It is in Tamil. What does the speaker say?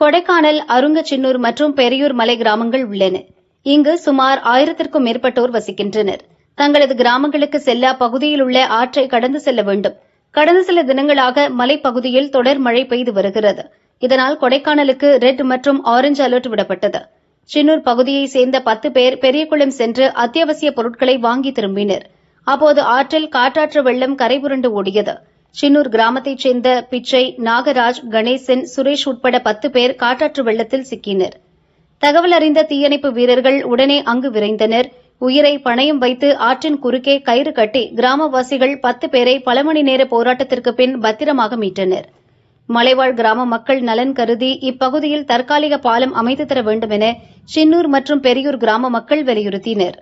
கொடைக்கானல் அருங்கச்சின்னூர் மற்றும் பெரியூர் மலை கிராமங்கள் உள்ளன. இங்கு சுமார் ஆயிரத்திற்கும் மேற்பட்டோர் வசிக்கின்றனர். தங்களது கிராமங்களுக்கு செல்ல அப்பகுதியில் உள்ள ஆற்றை கடந்து செல்ல வேண்டும். கடந்த சில தினங்களாக மலைப்பகுதியில் தொடர் மழை பெய்து வருகிறது. இதனால் கொடைக்கானலுக்கு ரெட் மற்றும் ஆரஞ்சு அலர்ட் விடப்பட்டது. சின்னூர் பகுதியைச் சேர்ந்த பத்து பேர் பெரியகுளம் சென்று அத்தியாவசிய பொருட்களை வாங்கி திரும்பினர். அப்போது ஆற்றில் காற்றாற்று வெள்ளம் கரைபுரண்டு ஓடியது. சின்னூர் கிராமத்தைச் சேர்ந்த பிச்சை நாகராஜ் கணேசன் சுரேஷ் உட்பட பத்து பேர் காற்றாற்று வெள்ளத்தில் சிக்கினர். தகவல் அறிந்த தீயணைப்பு வீரர்கள் உடனே அங்கு விரைந்தனர். உயிரை பணயம் வைத்து ஆற்றின் குறுக்கே கயிறு கட்டி கிராமவாசிகள் பத்து பேரை பல மணி நேர போராட்டத்திற்கு பின் பத்திரமாக மீட்டனர். மலைவாழ் கிராம மக்கள் நலன் கருதி இப்பகுதியில் தற்காலிக பாலம் அமைத்து தர வேண்டுமென சின்னூர் மற்றும் பெரியூர் கிராம மக்கள் வலியுறுத்தினர்.